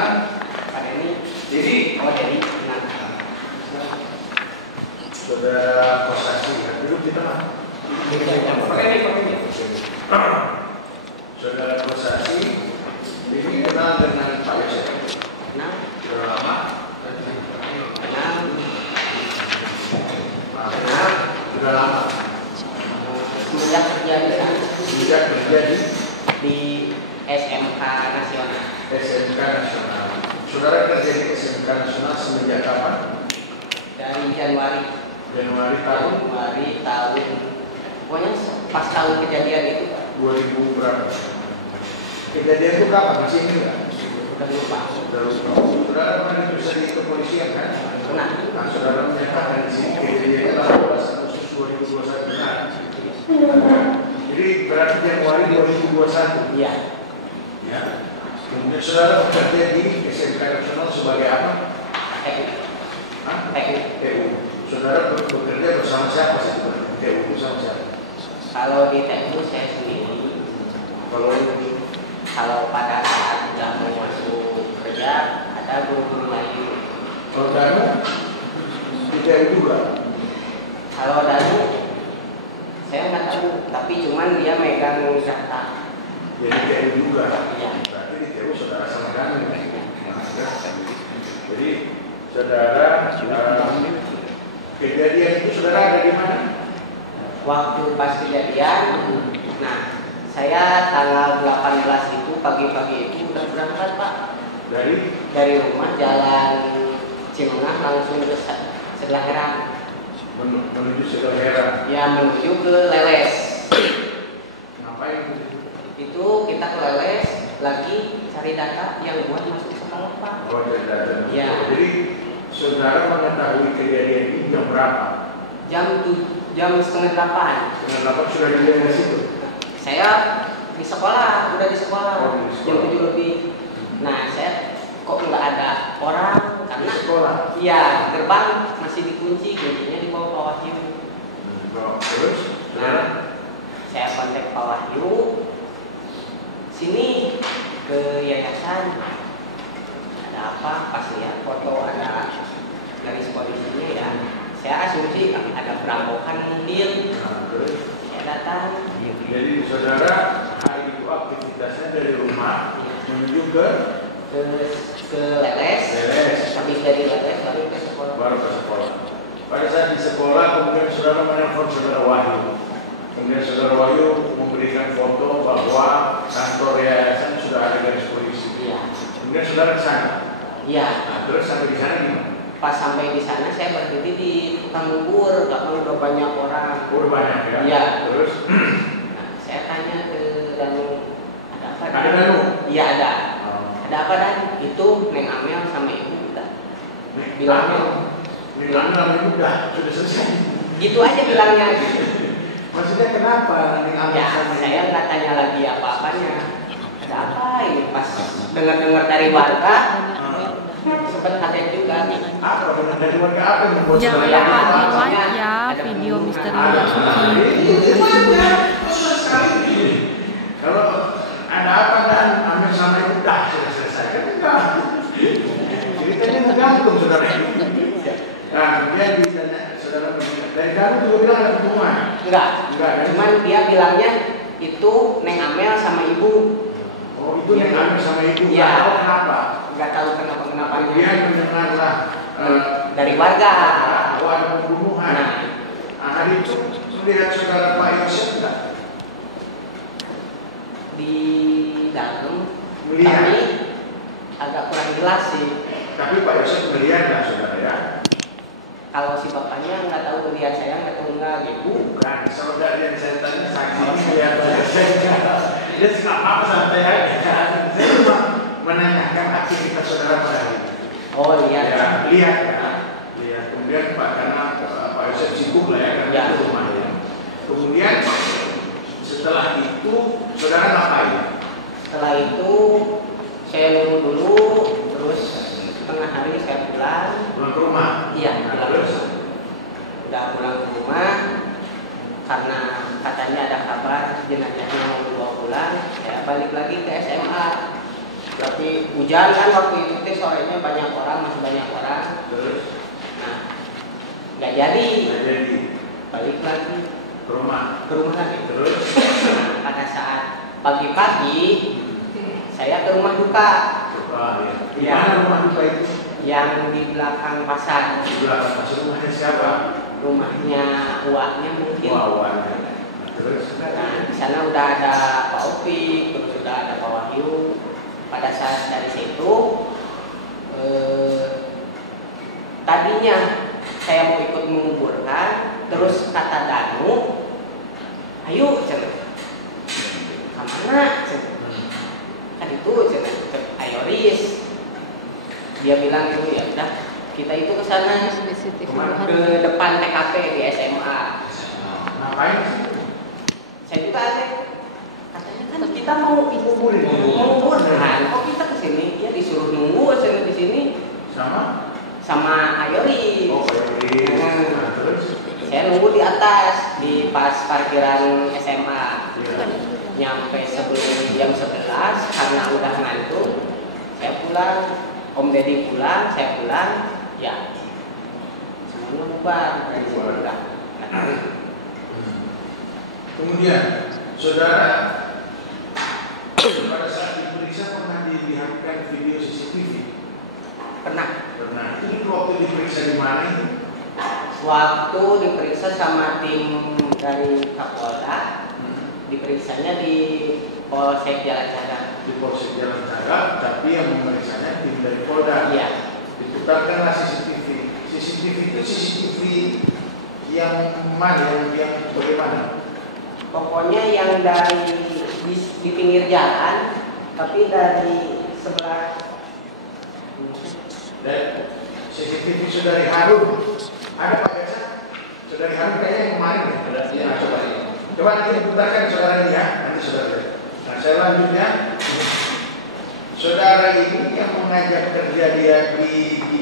dengan Pak Denny. Jadi, Oh, Denny. Nah. saudara Kosasi, duduk di tengah. Pak Denny. Saudara Kosasi, ini kenal dengan Pak Yosef. Nah, Sudah lama? Sudah lama. semenjak kerja di sana, Sejak kerja di SMK Nasional. SMK Nasional. Saudara kerja di SMK Nasional semenjak kapan? Dari Januari tahun pokoknya pas tahun kejadian itu 2000 berapa? Kejadian itu kapan? Masih ini enggak? udah lupa. Saudara pernah diperiksa di kepolisian kan? Nah, Nah, saudara menyatakan di sini kejadiannya 18 Agustus 2021 benar. Jadi berarti Januari 2021. iya. Ya. Kemudian saudara bekerja di SMK Nasional sebagai apa? TU. Saudara bekerja bersama siapa sih? TU bersama siapa? Kalau di TU saya sendiri. Kalau pada saat sudah mau masuk kerja ada guru-guru lain. Kalau Danu di TU juga. Kalau Danu saya nggak tahu, tapi cuman dia megang data. Jadi TU juga. Iya. Berarti di TU saudara sama Danu. Jadi saudara kejadian itu saudara ada di mana? Waktu pas kejadian, nah saya tanggal 18 itu pagi-pagi itu udah berangkat Pak dari rumah jalan Cimengah langsung ke sebelah Herang. Menuju sebelah Herang. Ya menuju ke Leles. Ngapain? Itu kita ke Leles lagi cari data yang buat masuk sekolah Pak. Oh, cari data. Ya. Jadi saudara mengetahui kejadian ini jam berapa? Jam setengah 8. Setengah 8 sudah di daerah situ. Saya di sekolah, udah di sekolah. Oh, di sekolah. Jam 7 lebih. Nah, saya kok nggak ada orang karena Di sekolah. iya, gerbang masih dikunci, kuncinya di bawah Pak Wahyu. Terus, Nah, saya kontak Pak Wahyu. Sini ke yayasan. Ada apa? Pas lihat foto ada garis polisinya ya. Saya asumsi ada perampokan mungkin. terus. Saya datang. Jadi saudara hari itu aktivitasnya dari rumah menuju ke Leles. Habis dari Leles baru ke sekolah. baru ke sekolah. Pada saat di sekolah kemudian saudara menelpon saudara Wahyu. Kemudian saudara Wahyu memberikan foto bahwa kantor yayasan sudah ada garis polisi. Iya. Kemudian saudara ke sana. Iya. Nah, terus sampai di sana gimana? Pas sampai di sana saya berdiri di tukang bubur, belakang udah banyak orang. Udah banyak ya. Iya. Terus Nah, saya tanya ke Danu, ada apa? ada Danu? Iya ada. Oh. Ada apa Dan? Itu Neng Amel sama Ibu kita. Bilangnya. Bilangnya udah sudah selesai. Gitu aja bilangnya. Maksudnya kenapa Neng Amel Ya, sama saya nggak tanya lagi apa-apanya. Ada apa ini? Pas dengar-dengar dari warga, sempat kaget juga. apa benar dari warga apa yang membuat Jangan saudara lupa apa? di like ya video Misteri Basuki. Kalau ada apa dan Amel sama Ibu udah sudah selesai kan enggak? Ceritanya tergantung saudara. Nah, kemudian ditanya saudara dari kamu juga bilang ada pertemuan. Enggak, Enggak kan? cuman dia bilangnya itu Neng Amel sama Ibu. Oh itu yang Amel sama Ibu. Iya. Nggak tahu kenapa? Nggak tahu kenapa. Kemudian mendengarlah Dari warga. bahwa ada pembunuhan. Nah, Hari itu melihat saudara Pak Yosef enggak? di dalam Melihat. tapi agak kurang jelas sih. Tapi Pak Yosef melihat nggak saudara ya? Kalau si bapaknya nggak tahu melihat saya nggak tahu nggak gitu. Bukan, saudara yang saya tanya saksi ini melihat saya. Dia suka apa santai aja. Saya cuma menanyakan aktivitas saudara pada hari itu. Oh iya. Ya, lihat ya. Lihat. Kemudian Pak karena Pak Yosef sibuk lah ya karena Ya. itu rumahnya. Kemudian setelah itu saudara ngapain? Setelah itu saya nunggu dulu, terus tengah hari saya pulang. Pulang ke rumah. Iya, Nah, pulang ke terus rumah. Udah pulang ke rumah karena katanya ada kabar jenazahnya mau dibawa pulang. Saya balik lagi ke SMA. tapi hujan kan waktu itu teh sorenya banyak orang, masih banyak orang. Terus Nah, nggak jadi, nggak jadi balik lagi ke rumah. lagi. Terus Nah, pada saat pagi-pagi saya ke rumah duka ya. Di Ya. mana rumah duka itu? yang di belakang pasar. Di belakang masuk rumahnya siapa? Rumahnya uaknya mungkin. Wawan. Terus Nah, di sana udah ada Pak Opik, terus udah ada Pak Wahyu. Pada saat dari situ, tadinya saya mau ikut menguburkan, terus kata Danu, ayo cenah, kemana cenah? Kan itu cenah, ayo Riz. Dia bilang gitu, ya udah kita itu ke sana ke depan TKP di SMA. ngapain? Saya juga ada. Katanya kan kita mau menguburkan, kok kita kesini? Dia disuruh nunggu saya di sini sama Ayori. Oh, Ayori. Nah, terus Saya nunggu di atas di pas parkiran SMA. ya. Nyampe sebelum jam 11 karena udah ngantuk. Saya pulang, Om Deddy pulang, saya pulang. Ya, semuanya bubar. Udah. Kemudian, saudara pada saat diperiksa pernah dilihatkan video CCTV? Pernah. Pernah. Itu waktu diperiksa di mana itu? Waktu diperiksa sama tim dari Kapolda, diperiksanya di Polsek Jalan Cagak. Di Polsek Jalan Cagak, tapi yang memeriksanya tim dari Polda. Iya. Diputarkanlah CCTV. CCTV itu CCTV yang mana? Yang bagaimana? Pokoknya yang dari di pinggir jalan, tapi dari sebelah. Dan CCTV Saudari Harun ada Pak Jasa? Saudari Harun kayaknya yang kemarin ya? Ada. Ya, coba nanti diputarkan saudara ini ya, nanti saudara lihat. Nah, saya lanjutnya. Saudara ini yang mengajak kerja dia di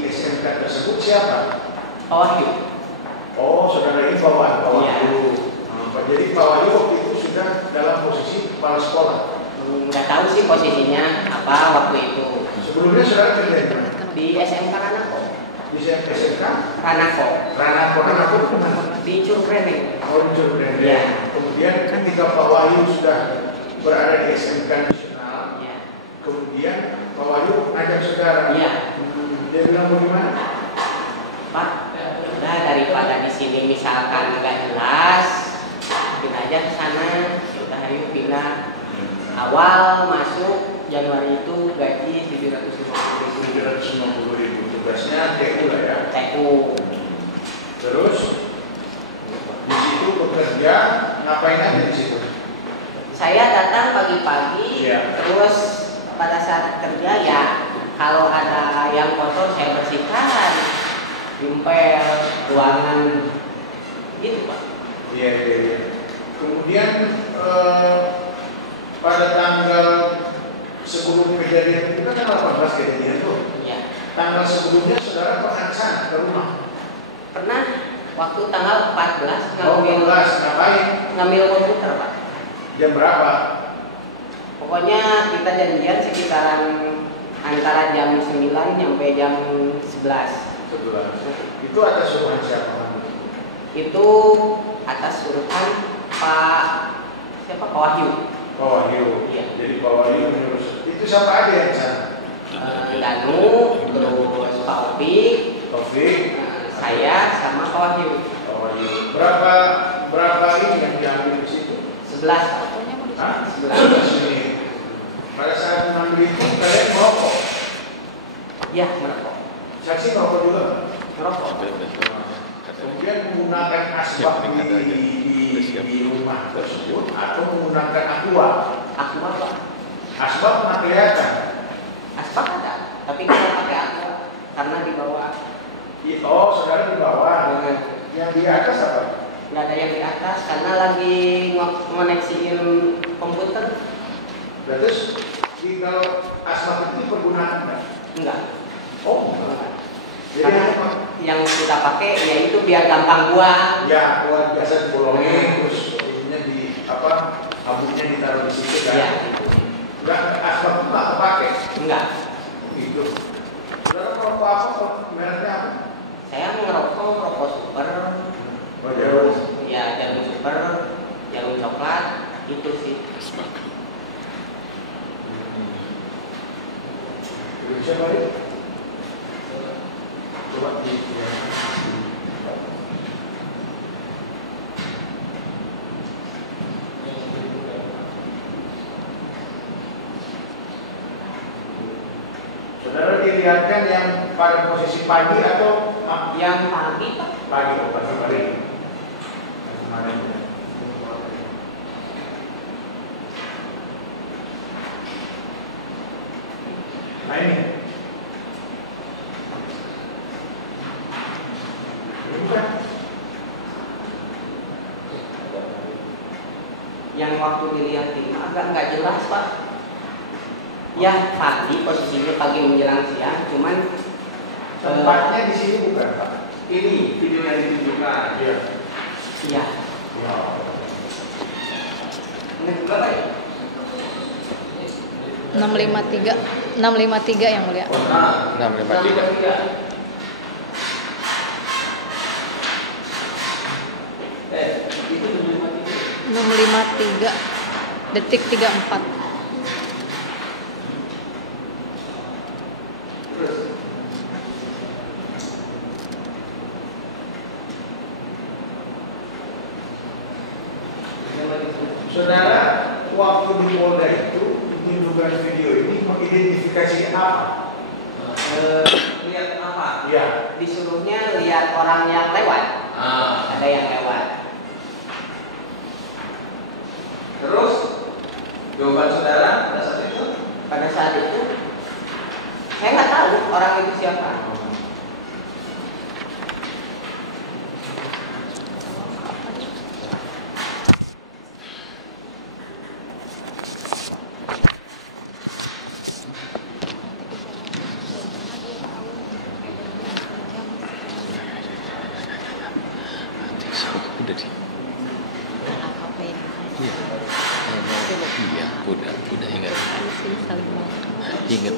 SMK tersebut siapa? Pak Wahyu. Oh, saudara ini Pak Wahyu. Iya. Jadi Pak Wahyu waktu itu sudah dalam posisi kepala sekolah. Nggak tahu sih posisinya apa waktu itu. Sebelumnya saudara kerja di mana? Di SMK Ranako. Di SMK? Ranako. Ranako itu mana? Di Curug Reneng. Oh, di Curug Reneng. Iya. Kemudian ketika Pak Wahyu sudah berada di SMK Nasional, Iya. kemudian Pak Wahyu ngajak saudara. Iya. Dia bilang bagaimana? Pak, udah daripada di sini misalkan nggak jelas, kita aja ke sana. Sudah ayo pindah. Awal masuk Januari itu gaji 750.000. Tugasnya TU lah ya. TU. Terus di situ bekerja, ngapain aja di situ? Saya datang pagi-pagi, Iya. terus pada saat kerja ya kalau ada yang kotor saya bersihkan, impel, ruangan, gitu Pak. Iya. Kemudian pada tanggal sebelum kejadian itu kan 18 kejadian tuh. Iya. Tanggal sebelumnya saudara pernah ke sana ke rumah. Pernah waktu tanggal 14 Oh, 14, ngapain? ngambil komputer Pak. Jam berapa? Pokoknya kita janjian sekitaran antara jam 9 sampai jam 11. 11. Itu atas suruhan siapa? Itu atas suruhan Pak Wahyu. Pak Wahyu. Iya. Jadi Pak Wahyu menyuruh. Itu siapa aja yang di sana? Danu, terus Pak Opik, Taufik, saya sama Pak Wahyu. Pak Wahyu. Berapa ini yang diambil di situ? 11. Hah? 11 ini. Pada saat mengambil itu kalian merokok. Ya, merokok. Saksi merokok juga. Merokok. Kemudian menggunakan asbak di rumah tersebut atau menggunakan aqua. Aku apa? Asbak nggak kelihatan. Aspak ada, tapi kita pakai aku karena di bawah. Oh, saudara di bawah. Yang di atas apa? Nggak ada yang di atas karena lagi ngoneksiin komputer. Berarti kalau asbak itu dipergunakan nggak? Enggak. Oh, jadi Karena apa? yang kita pakai yaitu biar gampang buang. Ya, buat biasa dibolongin terus ininya di apa? Abunya ditaruh di situ kan? Ya. Nggak, asbak itu nggak kepake. Enggak. Itu. Saudara merokok apa? Mereknya apa? Saya ngerokok rokok super. Oh, Jarum. Ya, jarum super, jarum coklat, itu sih. Indonesia balik. Coba di Saudara dilihatkan yang pada posisi pagi atau Yang pagi Pak. pagi? Oh, pagi balik. Kemarin. Nah ini. Bukan. Yang waktu dilihatin agak nggak jelas Pak. Ya pagi, posisinya pagi menjelang siang, cuman Tempatnya di sini bukan, Pak. Ini video yang ditunjukkan. Iya. iya. Ya. Ini berapa ya? 653 yang mulia. Nah, 653. Itu 753. 653 detik 34. Terus Saudara, waktu di Polda itu menunjukkan video ini mengidentifikasi apa? Lihat apa? Ya. Disuruhnya lihat orang yang lewat. Ada yang lewat. Terus jawaban saudara pada saat itu? Pada saat itu saya nggak tahu orang itu siapa. Iya, udah ingat. Ingat.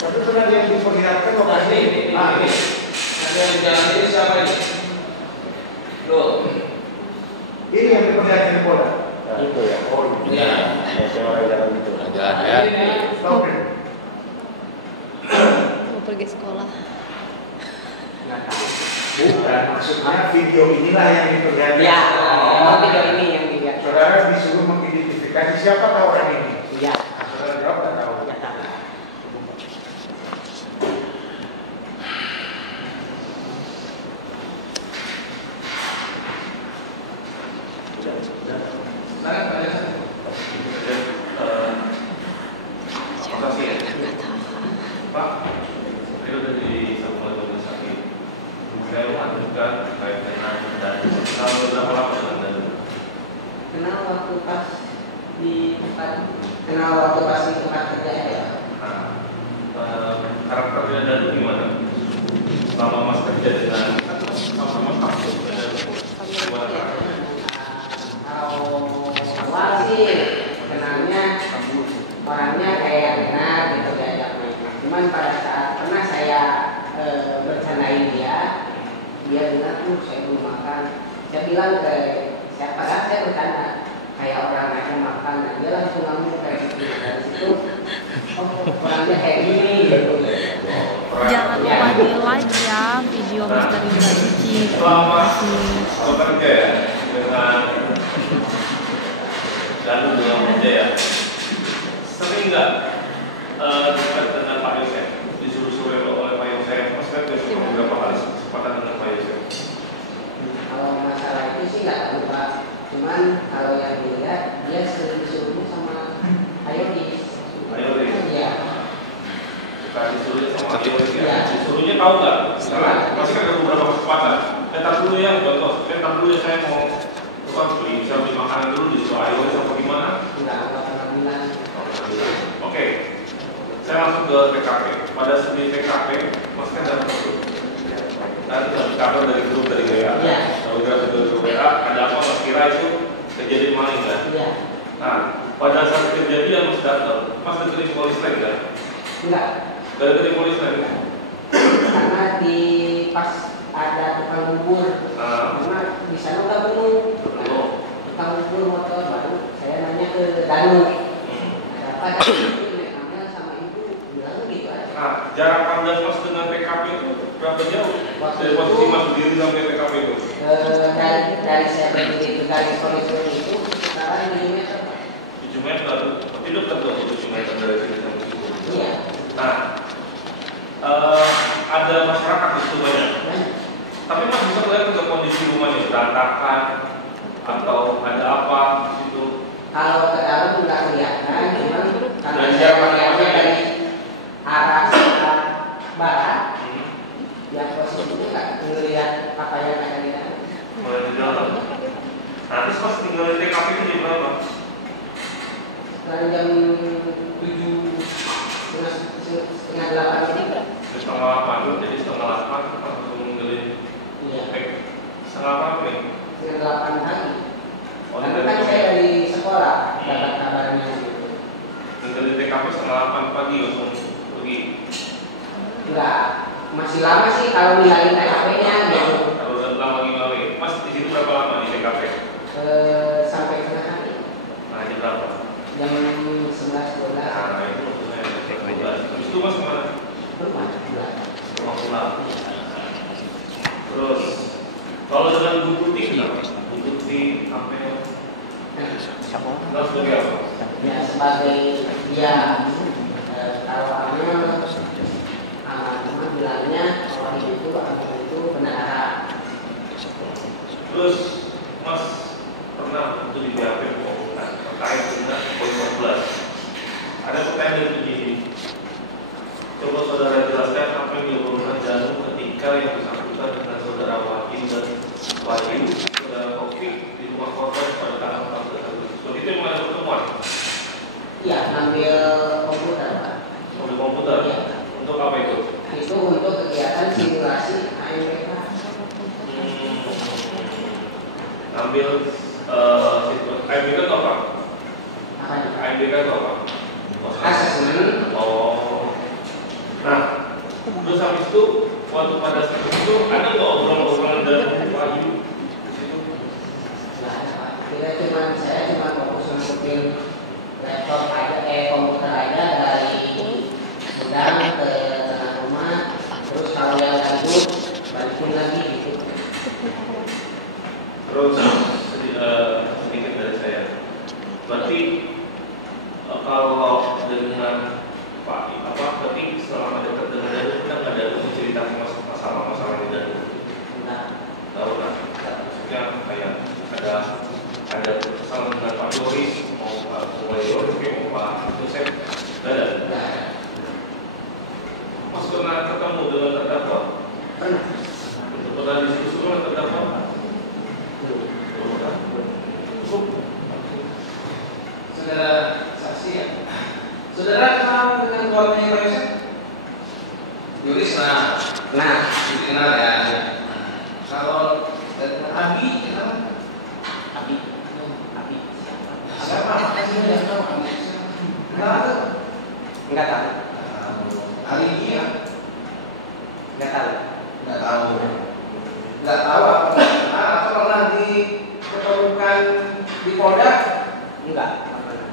Tapi benar yang diperlihatkan lokasi Ini. Nanti yang jalan ini siapa ini? Loh, ini yang diperlihatkan di Polda. Itu ya. Oh, iya. Saya orang jalan itu. Jalan ya. Oke. Mau pergi sekolah. Nggak tahu. Bukan, maksudnya video inilah yang diperlihatkan. Ya, video ini yang dilihat. Saudara disuruh mengidentifikasi siapa tahu orang ini. Iya. Nah, saudara jawab tak tahu. Nggak tahu. Silakan Pak Jasa. Makasih ya. Pak, itu dari Sambungan Organisasi. Saya melanjutkan terkait dengan dan kalau berapa lama dengan dan Kenal waktu pas di tempat kerja ya. karakternya dan gimana? Selama Mas kerja dengan sama-sama kasus dan gimana? Kalau awal sih kenalnya orangnya kayak benar gitu diajak main. Cuman pada saat pernah saya bercandain dia bilang tuh saya belum makan. Saya bilang ke siapa lah saya bercanda kayak orang aja makan, nah, dia langsung ngomong kayak gitu. Dari situ oh orangnya kayak gini gitu. Jangan lupa di like ya video Misteri Bila Suci. Selama Terima kasih. bekerja ya dengan lalu dengan kerja ya, sering nggak dekat dengan Pak Yosef disuruh-suruh oleh Pak Yosef? Maksudnya besok beberapa kali kesempatan dengan Pak Yosef. Kalau masalah itu sih nggak tahu Pak. Cuman kalau yang dilihat dia sering disuruh sama Ayodis. Ayodis. Iya. Kita disuruhnya sama Satu. Ayodis Iya. ya. Disuruhnya tahu nggak? Karena masih kan ada beberapa kesempatan. Entar dulu ya, contoh. Entar dulu ya saya mau beli makanan dulu disuruh Ayodis apa gimana? Nggak pernah bilang. Oke, saya langsung ke TKP. Pada studi TKP, Mas kan dapat grup. Nanti dapat kabar dari grup dari GA. Iya. Kalau kita Enggak. Dari polisi lagi. Karena di pas ada tukang bubur, karena di sana udah penuh. Tukang bubur motor baru saya nanya ke Danu. Ada apa? Namanya sama ibu bilang gitu aja. Nah, jarak Anda Mas dengan TKP itu berapa jauh? Dari posisi Mas berdiri sampai TKP itu? Dari saya berdiri ke garis horizontal itu sekarang 7 meter. 7 meter, tapi dekat dong 7 meter dari sini sampai situ. Iya. Nah, ada masyarakat di situ banyak. Tapi Mas bisa lihat ke kondisi rumahnya berantakan atau ada apa di situ? Kalau ke dalam nggak kelihatan, cuman karena Dan saya jarak melihatnya mana? dari arah sebelah barat, yang posisinya nggak melihat apa yang ada di dalam. Mulai di dalam. Nah, terus Mas tinggal di TKP itu di berapa? Sekarang jam 7 setengah 8 ini. Setengah 8, jadi setengah 8 langsung ninggalin. Iya. Setengah 8 nih? Setengah 8 pagi. Oh, Karena kan saya dari sekolah dapat kabarnya gitu. Ninggalin TKP setengah 8 pagi langsung pergi. Enggak, masih lama sih kalau nilai TKP-nya gitu. Kalau udah lama lagi Mas di situ berapa lama di TKP? Sampai tengah hari. Nah, jam berapa? Jam 11-12. Nah, itu maksudnya TKP. Habis itu Mas kemana? Rumah. Rumah pulang. Terus, kalau dengan Bu Tuti kenapa? Bu Tuti apa ya? Nah, sebagai apa? Ya sebagai dia tawarannya cuma bilangnya orang itu bendahara. Terus Mas pernah itu di BAP mengumumkan terkait dengan poin 14. Ada pertanyaan dari begini. Coba saudara jelaskan apa yang diomongkan Danu ketika yang bersangkutan dengan saudara Wahyu dan Wahyu, saudara Taufik di rumah korban pada tanggal 14 Agustus. Waktu itu memang ada pertemuan. Iya, ngambil komputer Pak. Mobil komputer. Iya. Untuk apa itu? Itu untuk kegiatan simulasi AMPK. Ambil AMBK itu apa? Apa nih? AMBK itu apa? Asesmen. Oh. Nah, terus habis itu waktu pada saat itu ada nggak obrolan-obrolan dari Wahyu di situ? Nggak ada Pak. Saya cuma fokus masukin laptop aja, komputer aja dari gudang ke tengah rumah. Terus kalau yang lanjut balikin lagi gitu. Terus sedikit dari saya. Berarti kalau dengan berarti selama dekat dengan Danu kita nggak ada menceritakan masalah-masalah di Danu. Enggak. Tahu kan? Maksudnya kayak ada kesalahan dengan Pak Doris, mau Pak Doris, mau Pak Josep, nggak ada. Enggak. Mas pernah ketemu dengan terdakwa? Pernah. Pernah diskusi dengan terdakwa? Saudara saksi ya. Saudara kenal dengan keluarganya Pak Yosef? Yuris nah dikenal ya. Kalau dengan Abi kenal? Abi. Siapa? Yang tahu Abi? Kenal atau? Enggak tahu. Ali ya? Enggak tahu. Nggak tahu. Nggak tahu apa? Atau pernah diketemukan di Polda? Enggak. Nggak pernah.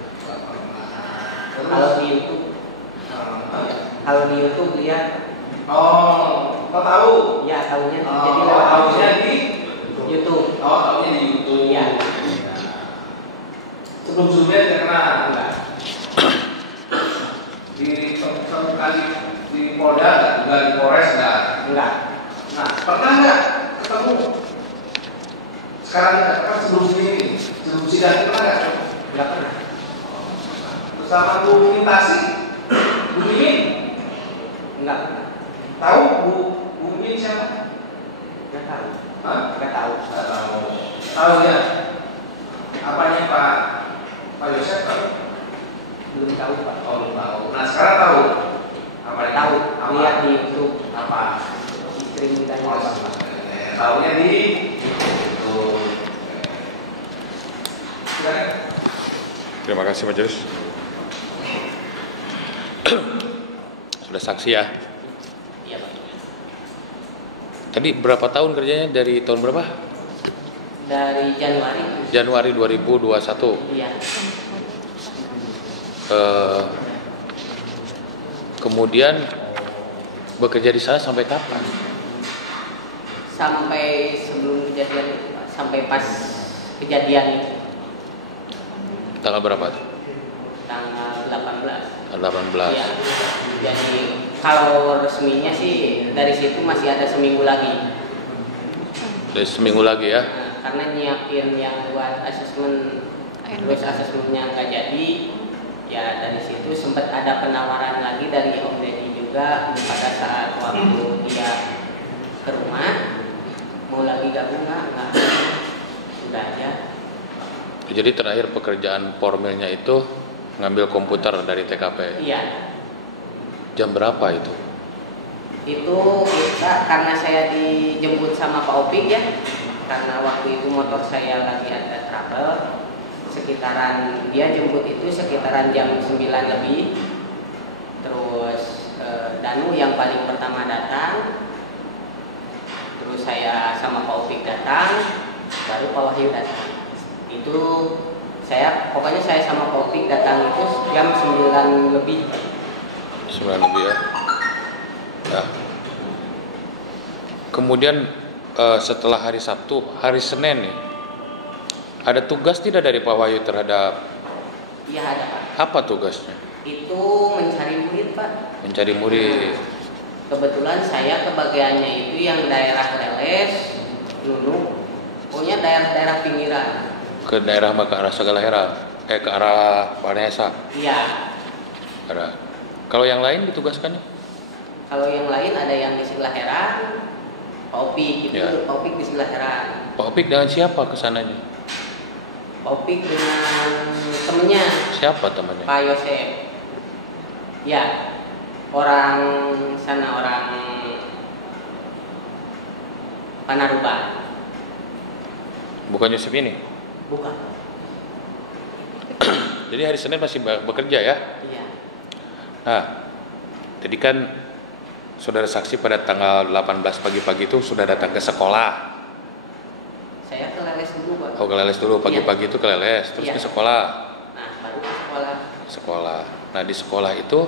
Kalau di YouTube, kalau di YouTube lihat, kau tahu? ya tahunya jadi Jadi lewat tahunya di YouTube. tahunya di YouTube. Iya. Sebelum-sebelumnya tidak kenal. Enggak. Ditemukan di Polda nggak, di Polres nggak. Enggak. Nah, pernah nggak ketemu? Sekarang kan sebelum ini, sebelum sidang pernah nggak? Enggak pernah. Bersama Bu Mintasi, Bu Mimin, Enggak pernah. tahu Bu Mimin siapa? Enggak tahu. Hah? Enggak tahu. Nggak tahu. Tahu ya? Apanya Pak Yosef tahu? Belum tahu Pak. Oh, belum tahu. Nah, sekarang tahu. Apa yang Tahu. Apa? Lihat di YouTube. Apa? Istri mintanya Oh, apa? tahunya di itu. Silakan. Terima kasih Majelis. Sudah saksi ya. Iya Pak. Tadi berapa tahun kerjanya, dari tahun berapa? Dari Januari. Januari 2021. Iya. Kemudian bekerja di sana sampai kapan? Sampai sebelum kejadian itu Pak. Sampai pas kejadian itu. Tanggal berapa tuh? Tanggal 18. Tanggal 18. Iya. Jadi kalau resminya sih dari situ masih ada seminggu lagi. Dari seminggu lagi ya. Nah, karena nyiapin yang buat asesmen, terus asesmennya nggak jadi, ya dari situ sempat ada penawaran lagi dari Om Deddy juga pada saat waktu dia ke rumah, mau lagi gabung nggak, udah aja. Jadi terakhir pekerjaan formilnya itu ngambil komputer dari TKP. Iya. Jam berapa itu? Itu kita karena saya dijemput sama Pak Opik ya, karena waktu itu motor saya lagi ada trouble, sekitaran dia jemput itu sekitaran jam 9 lebih. Terus Danu yang paling pertama datang, terus saya sama Pak Opik datang, baru Pak Wahyu datang. Itu pokoknya saya sama Pak Opik datang itu jam 9 lebih. 9 lebih ya. Nah, kemudian setelah hari Sabtu, hari Senin nih, ada tugas tidak dari Pak Wahyu terhadap? Iya ada Pak. Apa tugasnya? Itu mencari murid Pak. Mencari murid. Kebetulan saya kebagiannya itu yang daerah Leles, Nunuk, pokoknya daerah-daerah pinggiran. Ke daerah ke arah Segalaheran, ke arah Vanessa. Iya. Kalau yang lain ditugaskannya? Kalau yang lain ada yang di sebelah Heran, Pak Opik itu Ya. Pak Opik di sebelah Heran. Pak Opik dengan siapa kesananya? Pak Opik dengan temennya Siapa temannya? Pak Yosef. Ya, orang sana, orang Panaruban. Bukan Yosef ini? Bukan. Jadi hari Senin masih bekerja ya? Iya. Nah, tadi kan saudara saksi pada tanggal 18 pagi-pagi itu sudah datang ke sekolah. Saya ke Leles dulu Pak. Oh, ke Leles dulu, pagi-pagi itu ke Leles, terus Iya. ke sekolah. Nah, baru ke sekolah. Sekolah. Nah, di sekolah itu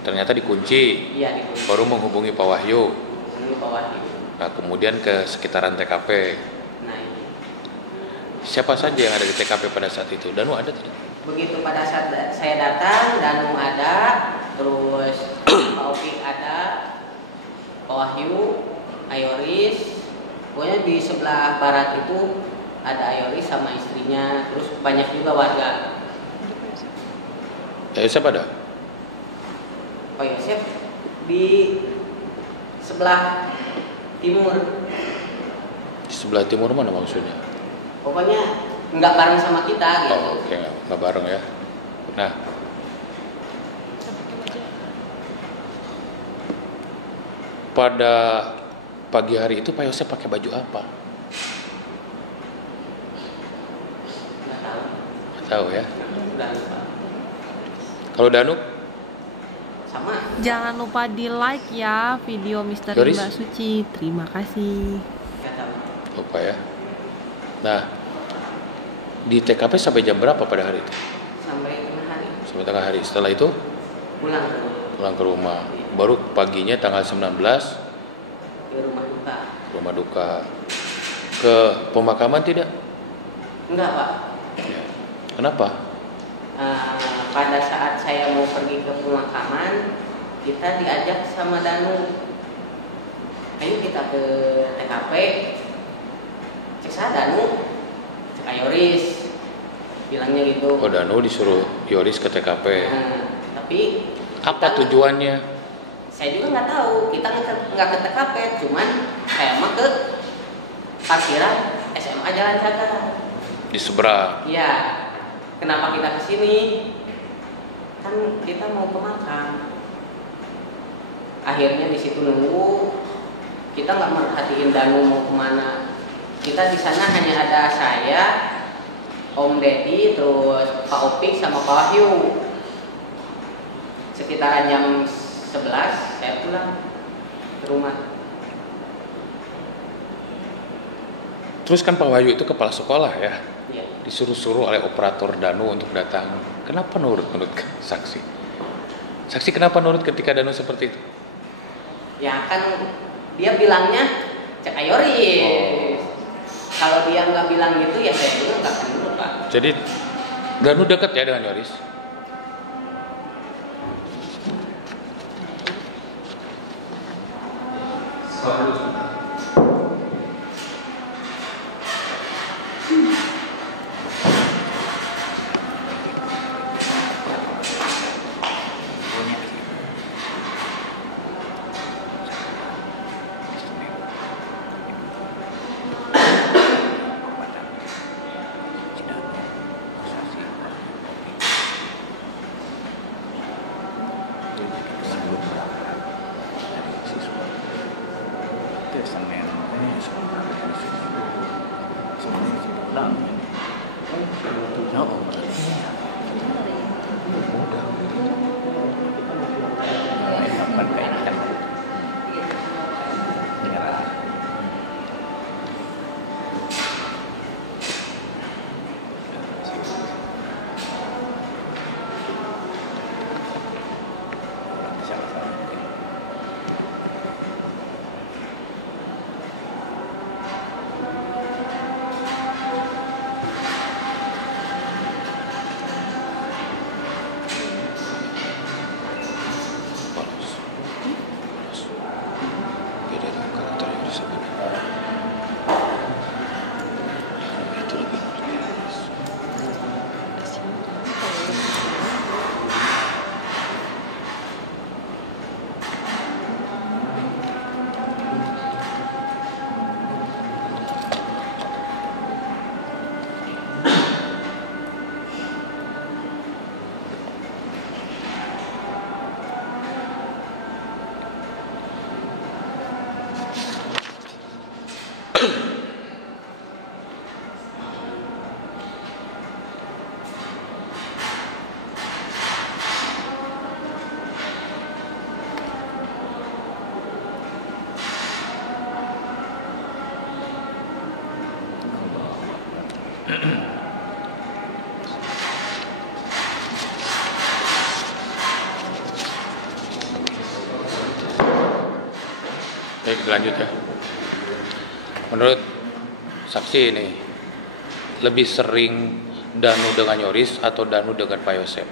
ternyata dikunci. Iya, di Baru menghubungi Pak Wahyu. Ini Pak Wahyu. Nah, kemudian ke sekitaran TKP. Nah, ini. Siapa saja yang ada di TKP pada saat itu? Danu ada tidak? Begitu pada saat saya datang, Danu ada, terus Pak Opik ada, Pak Wahyu, Ayoris, pokoknya di sebelah barat itu ada Ayoris sama istrinya, terus banyak juga warga. Siapa ada? Pak Yosef di sebelah timur, Di sebelah timur mana maksudnya? pokoknya nggak bareng sama kita gitu. Oh, oke, nggak bareng ya. Nah, pada pagi hari itu Pak Yosef pakai baju apa? Nggak tahu, Nggak tahu ya. udah lupa. Kalau Danu? Sama. Jangan lupa di like ya video Misteri Yoris? Mbak Suci. Terima kasih. Nggak tahu. Lupa ya. Nah, di TKP sampai jam berapa pada hari itu? Sampai tengah hari Sampai tengah hari. Setelah itu pulang pulang ke rumah. Baru paginya tanggal 19 ke rumah duka. rumah duka. Ke pemakaman tidak? Enggak Pak. Ya. Kenapa? Pada saat saya mau pergi ke pemakaman, kita diajak sama Danu, ayo kita ke TKP. Cek saya Danu, cek Ayoris, bilangnya gitu. Oh, Danu disuruh Yoris ke TKP. Tapi Apa kita- tujuannya? Saya juga nggak tahu. Kita nggak ke TKP, cuman saya mah ke parkiran SMA Jalan Cagar. Di seberang. Iya. Kenapa kita kesini? Kan kita mau ke makam. Akhirnya di situ nunggu. Kita nggak merhatiin Danu mau kemana. Kita di sana hanya ada saya, Om Deddy, terus Pak Opik sama Pak Wahyu. Sekitaran jam 11 11 saya pulang ke rumah. Terus kan Pak Wahyu itu kepala sekolah ya, Ya. disuruh-suruh oleh operator Danu untuk datang. Kenapa nurut menurut saksi? Saksi kenapa nurut ketika Danu seperti itu? Ya kan dia bilangnya cek Ayoris. Kalau dia nggak bilang gitu ya saya juga nggak akan nurut, Pak. Jadi Danu dekat ya dengan Yoris? Baik, lanjut ya. Menurut saksi ini, lebih sering Danu dengan Yoris atau Danu dengan Pak Yosep?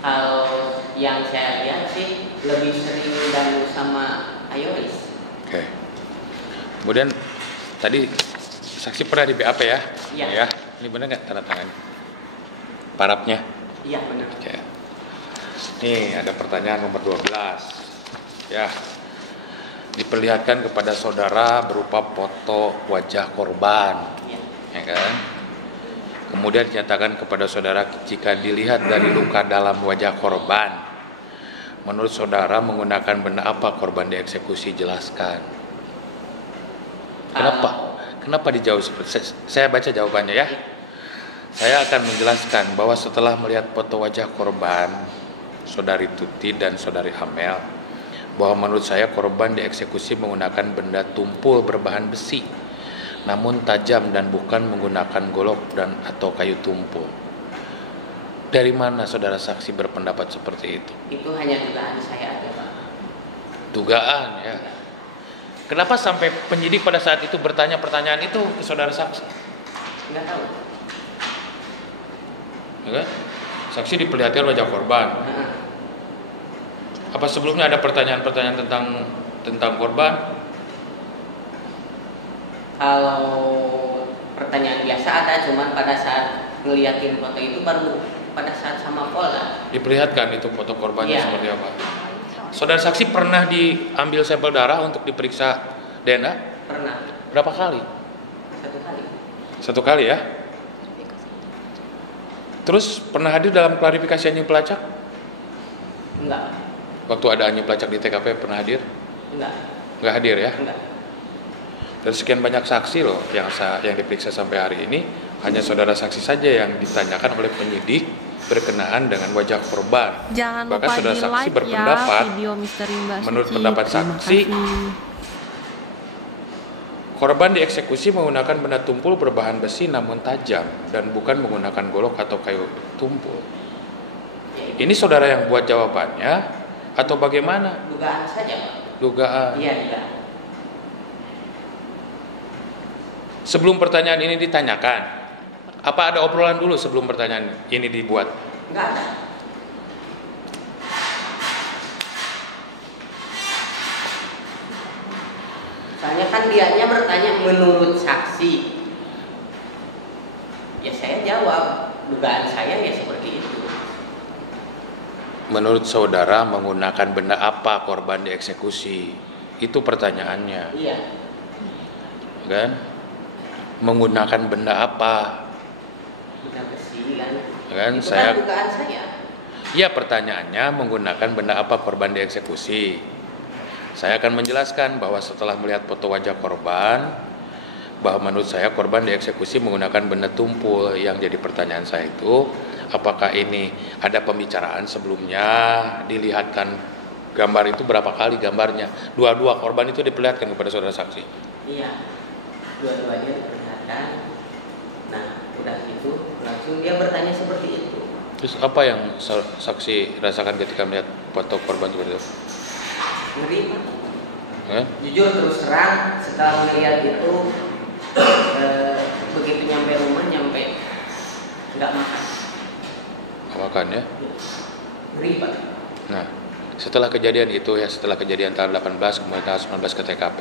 Kalau yang saya lihat sih lebih sering Danu sama Ayoris. Oke. Kemudian tadi saksi pernah di BAP ya? Iya. Ya. Ini benar nggak tanda tangan? Parapnya? Iya benar. Oke. Nih ada pertanyaan nomor 12. Ya. Diperlihatkan kepada saudara berupa foto wajah korban, Iya. ya kan? Kemudian dinyatakan kepada saudara jika dilihat dari luka dalam wajah korban, menurut saudara menggunakan benda apa korban dieksekusi? Jelaskan. Kenapa? Kenapa dijawab seperti saya baca jawabannya ya? Saya akan menjelaskan bahwa setelah melihat foto wajah korban, saudari Tuti dan saudari Amel, bahwa menurut saya korban dieksekusi menggunakan benda tumpul berbahan besi, namun tajam dan bukan menggunakan golok dan atau kayu tumpul. Dari mana saudara saksi berpendapat seperti itu? Itu hanya dugaan saya aja, Pak. Dugaan ya. Kenapa sampai penyidik pada saat itu bertanya pertanyaan itu ke saudara saksi? Nggak tahu. Ya kan? Saksi diperlihatkan wajah korban. Nah, Apa sebelumnya ada pertanyaan-pertanyaan tentang korban? kalau pertanyaan biasa ada, cuman pada saat ngeliatin foto itu baru pada saat sama Polda. Diperlihatkan itu foto korbannya Iya. seperti apa? Saudara saksi pernah diambil sampel darah untuk diperiksa DNA? Pernah Berapa kali? 1 kali. 1 kali ya. Terus pernah hadir dalam klarifikasi anjing pelacak? Enggak. Waktu ada anjing pelacak di TKP pernah hadir? Enggak. Nggak hadir ya? Enggak. Dari sekian banyak saksi loh yang diperiksa sampai hari ini, hanya saudara saksi saja yang ditanyakan oleh penyidik berkenaan dengan wajah korban. Jangan Bahkan lupa saudara di saksi like ya berpendapat, video Misteri Mbak Suci. menurut pendapat Terima saksi, kasih. korban dieksekusi menggunakan benda tumpul berbahan besi namun tajam dan bukan menggunakan golok atau kayu tumpul. Ini saudara yang buat jawabannya atau bagaimana? Dugaan saja, Pak. Dugaan. Iya, dugaan. Sebelum pertanyaan ini ditanyakan, apa ada obrolan dulu sebelum pertanyaan ini dibuat? Enggak ada. Soalnya kan dianya bertanya menurut saksi. Ya saya jawab, dugaan saya ya seperti itu. Menurut saudara menggunakan benda apa korban dieksekusi? Itu pertanyaannya, Iya. kan? Menggunakan benda apa? Benda besi kan. Kan Itu saya, kan dugaan saya. ya pertanyaannya menggunakan benda apa korban dieksekusi? Saya akan menjelaskan bahwa setelah melihat foto wajah korban, bahwa menurut saya korban dieksekusi menggunakan benda tumpul. Yang jadi pertanyaan saya itu, apakah ini ada pembicaraan sebelumnya, dilihatkan gambar itu berapa kali gambarnya? Dua-dua korban itu diperlihatkan kepada saudara saksi. Iya. Dua-duanya diperlihatkan. Nah, udah gitu langsung dia bertanya seperti itu. Terus apa yang saksi rasakan ketika melihat foto korban seperti itu? Ngeri, Pak. Jujur Terus terang setelah melihat itu begitu nyampe rumah nggak makan. makan ya. Ngeri, Pak. Nah, setelah kejadian itu ya, setelah kejadian tanggal 18 kemudian tanggal 19 ke TKP,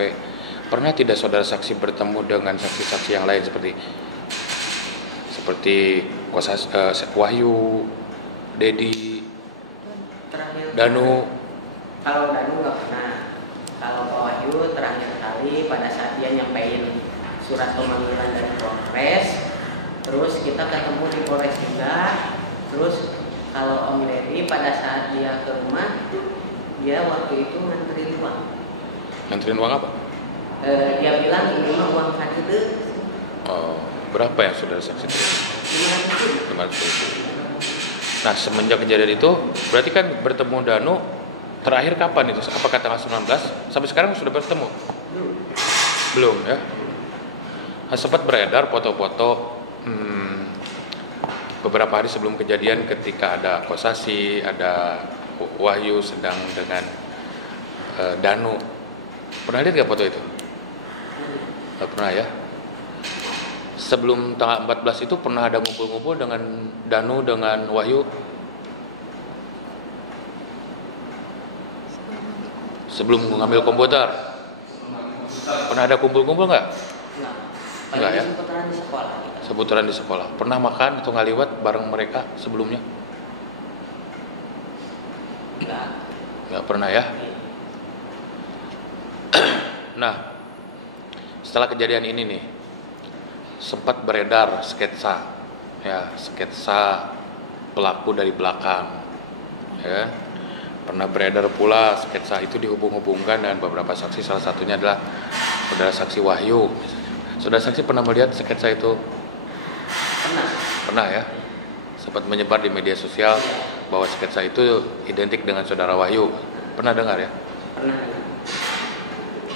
pernah tidak saudara saksi bertemu dengan saksi-saksi yang lain seperti kuasa Wahyu, Dedi, Terakhir Danu? kalau Danu nggak pernah. Kalau Pak Wahyu terakhir kali pada saat dia nyampein surat pemanggilan dari Polres, terus kita ketemu di Polres juga. Terus kalau Om Dedi pada saat dia ke rumah, dia waktu itu nganterin uang. Nganterin uang apa? Dia bilang ini mah uang kadede. Oh, berapa yang saudara saksi terima? 500.000. Nah, semenjak kejadian itu, berarti kan bertemu Danu terakhir kapan itu? Apakah tanggal 19? Sampai sekarang sudah bertemu? Belum ya? Nah, sempat beredar foto-foto beberapa hari sebelum kejadian ketika ada Kosasi, ada Wahyu sedang dengan Danu. Pernah lihat gak foto itu? Gak pernah ya? Sebelum tanggal 14 itu pernah ada ngumpul-ngumpul dengan Danu dengan Wahyu? Sebelum mengambil komputer? Pernah ada kumpul-kumpul nggak? Enggak ya? Seputaran di sekolah. Seputaran di sekolah. Pernah makan atau ngaliwat bareng mereka sebelumnya? Nggak pernah ya? Nah, setelah kejadian ini nih, sempat beredar sketsa, ya sketsa pelaku dari belakang, ya. Pernah beredar pula sketsa itu dihubung-hubungkan dengan beberapa saksi, salah satunya adalah saudara saksi Wahyu. Saudara saksi pernah melihat sketsa itu? Pernah ya? Sempat menyebar di media sosial bahwa sketsa itu identik dengan saudara Wahyu. Pernah dengar ya? Pernah.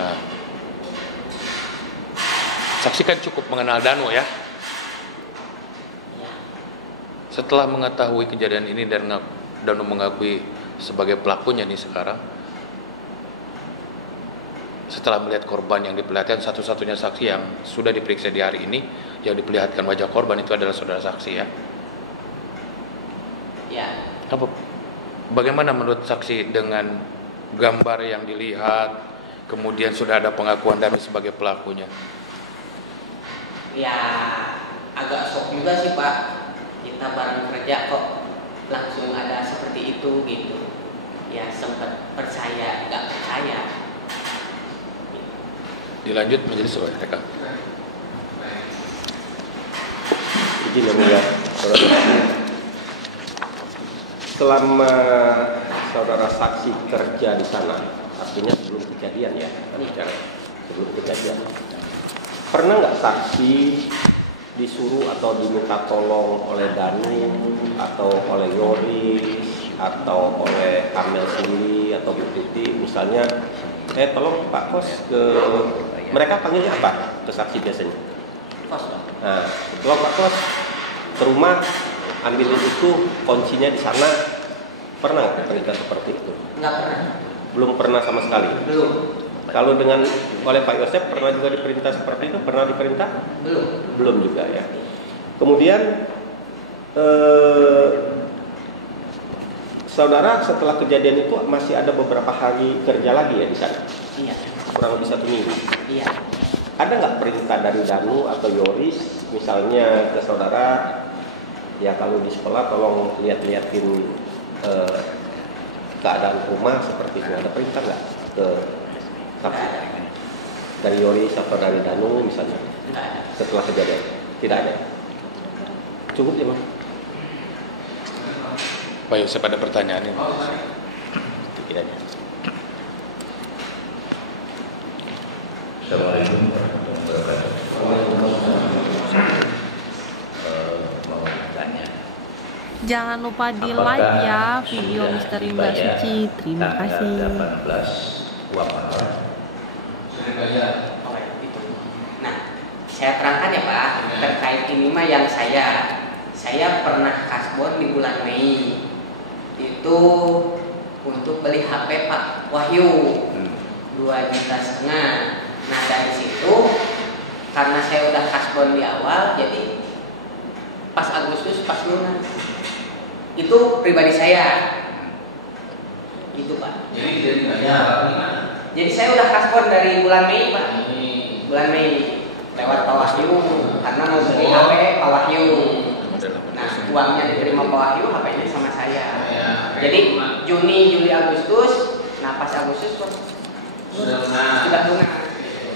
Nah, saksi kan cukup mengenal Danu ya? Setelah mengetahui kejadian ini dan Danu mengakui sebagai pelakunya nih sekarang, setelah melihat korban yang diperlihatkan, satu-satunya saksi yang sudah diperiksa di hari ini yang diperlihatkan wajah korban itu adalah saudara saksi ya. Ya. Apa? Bagaimana menurut saksi dengan gambar yang dilihat, kemudian sudah ada pengakuan Danu sebagai pelakunya? Ya agak shock juga sih Pak. Kita bareng kerja kok langsung ada seperti itu gitu. Ya sempat percaya, nggak percaya. Dilanjut menjadi sebuah rekam. Izin yang mulia, selama saudara saksi kerja di sana, artinya sebelum kejadian ya, kita bicara sebelum kejadian. Pernah nggak saksi disuruh atau diminta tolong oleh Danu atau oleh Yoris atau oleh Kamel sendiri atau Bu Titi misalnya, tolong Pak Kos ke, mereka panggilnya apa ke saksi biasanya? Kos, Pak. Nah, tolong Pak Kos ke rumah ambilin itu kuncinya di sana, pernah nggak perintah seperti itu? Nggak pernah. Belum pernah sama sekali. Belum. Kalau dengan oleh Pak Yosep pernah juga diperintah seperti itu? Pernah diperintah? Belum. Belum juga ya. Kemudian saudara setelah kejadian itu masih ada beberapa hari kerja lagi ya di sana? Iya. Kurang lebih 1 minggu. Iya. Ada nggak perintah dari Danu atau Yoris misalnya ke saudara, ya kalau di sekolah tolong lihat-liatin keadaan rumah seperti itu, ada perintah nggak ke dari Yoris atau dari Danu misalnya? Nggak ada. Setelah kejadian tidak ada. Cukup ya Mas? Pak Yosep ada pertanyaan ini. Tidak ada. Assalamualaikum warahmatullahi wabarakatuh. Mau tanya. Jangan lupa di like ya video Misteri Mbak Suci. Terima kasih. 18 uang honorer. Oh, itu. Nah, saya terangkan ya Pak, terkait ini mah yang saya pernah kasbon di bulan Mei itu untuk beli HP Pak Wahyu 2,5 juta. Nah dari situ karena saya udah kasbon di awal, jadi pas Agustus pas lunas itu pribadi saya itu Pak. Jadi saya udah kasbon dari bulan Mei Pak, bulan Mei lewat Pak Wahyu karena mau beli HP Pak Wahyu. Nah uangnya diterima Pak Wahyu, HP-nya sama saya. Jadi Juni, Juli, Agustus, nah pas Agustus sudah lunas.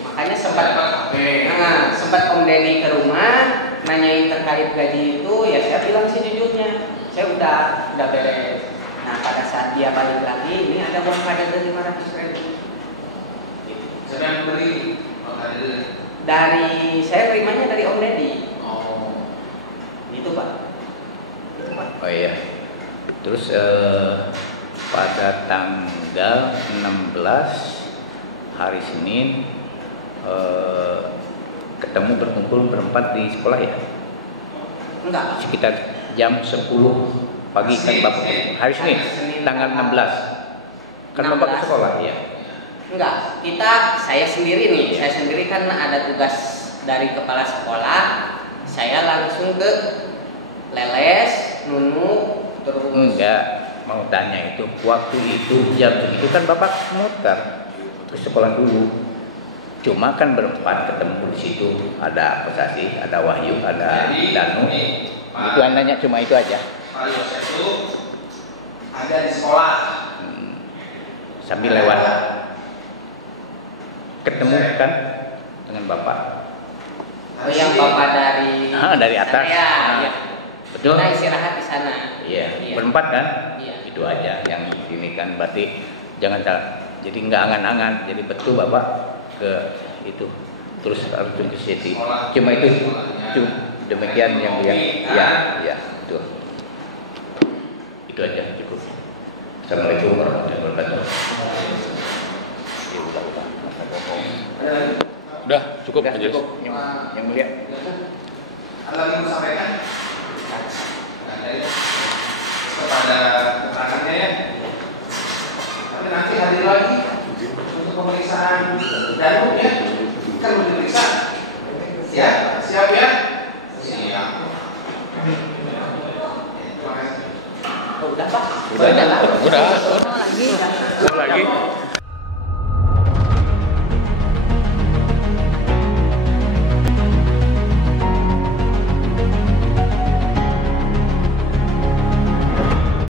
Makanya sempat Om Denny ke rumah nanyain terkait gaji itu, ya saya bilang sih jujurnya, saya udah beres. Nah pada saat dia balik lagi, ini ada uang kado 500.000. Siapa yang beri? Dari saya terimanya dari Om Denny. Oh. Itu Pak. Oh iya. Terus pada tanggal 16 hari Senin ketemu berkumpul berempat di sekolah ya? Enggak. Sekitar jam 10 pagi kan Bapak hari Senin tanggal 16 kan Bapak ke sekolah ya? Enggak, saya sendiri nih, saya sendiri kan ada tugas dari kepala sekolah, saya langsung ke Leles, Nunu, terus Enggak, mau tanya itu waktu itu jam itu kan Bapak muter ke sekolah dulu. Cuma kan berempat ketemu di situ, ada Pesasi, ada Wahyu, ada Danu. Itu nanya cuma itu aja. Pak Yosef itu ada di sekolah. Sambil lewat ketemu kan dengan Bapak. yang Bapak dari Dari atas. Ya, Nah, ya. betul. Kita istirahat di sana. Iya, Iya. berempat kan? Iya. Itu aja yang ini kan berarti jangan salah. Jadi nggak angan-angan. Jadi betul Bapak ke itu terus langsung ke situ. Cuma itu demikian yang ya itu aja cukup. Assalamualaikum warahmatullahi wabarakatuh. Udah cukup Udah, aja. cukup. Yang mulia. Ada lagi mau sampaikan? Ada ya. Kepada keterangannya ya. Tapi nanti hadir lagi untuk pemeriksaan Danu ya. Kan mau diperiksa. Ya, siap ya? Siap. Oh, udah Pak. Udah. Oh lagi. Lagi.